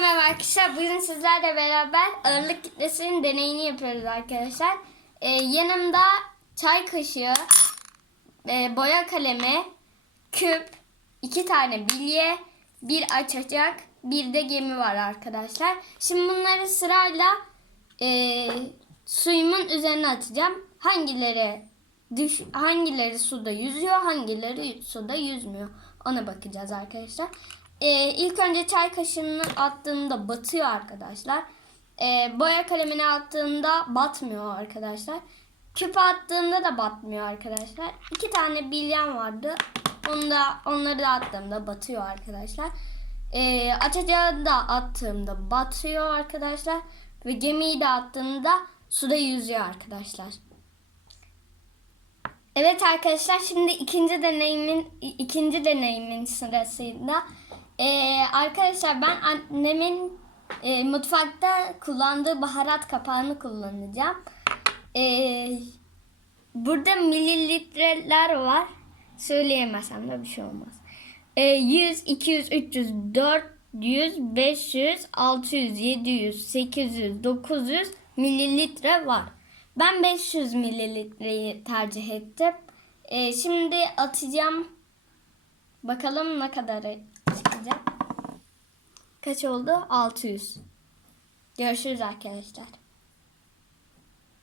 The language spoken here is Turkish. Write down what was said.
Merhaba arkadaşlar. Bugün sizlerle beraber ağırlık kitlesinin deneyini yapıyoruz arkadaşlar. Ee, yanımda çay kaşığı, e, boya kalemi, küp, iki tane bilye, bir açacak, bir de gemi var arkadaşlar. Şimdi bunları sırayla e, suyumun üzerine atacağım. Hangileri düş, hangileri suda yüzüyor, hangileri suda yüzmüyor. Ona bakacağız arkadaşlar. Ee, ilk önce çay kaşığını attığında batıyor arkadaşlar. Ee, boya kalemini attığında batmıyor arkadaşlar. Küpe attığında da batmıyor arkadaşlar. İki tane bilyem vardı. Onu da, onları da attığımda batıyor arkadaşlar. Ee, açacağı da attığımda batıyor arkadaşlar. Ve gemiyi de attığımda suda yüzüyor arkadaşlar. Evet arkadaşlar şimdi ikinci deneyimin ikinci deneyimin sırasında Ee, arkadaşlar ben annemin e, mutfakta kullandığı baharat kapağını kullanacağım. Ee, burada mililitreler var. Söyleyemesem de bir şey olmaz. Ee, 100, 200, 300, 400, 500, 600, 700, 800, 900 mililitre var. Ben 500 mililitreyi tercih ettim. Ee, şimdi atacağım. Bakalım ne kadar çıkacak. Kaç oldu? 600. Görüşürüz arkadaşlar.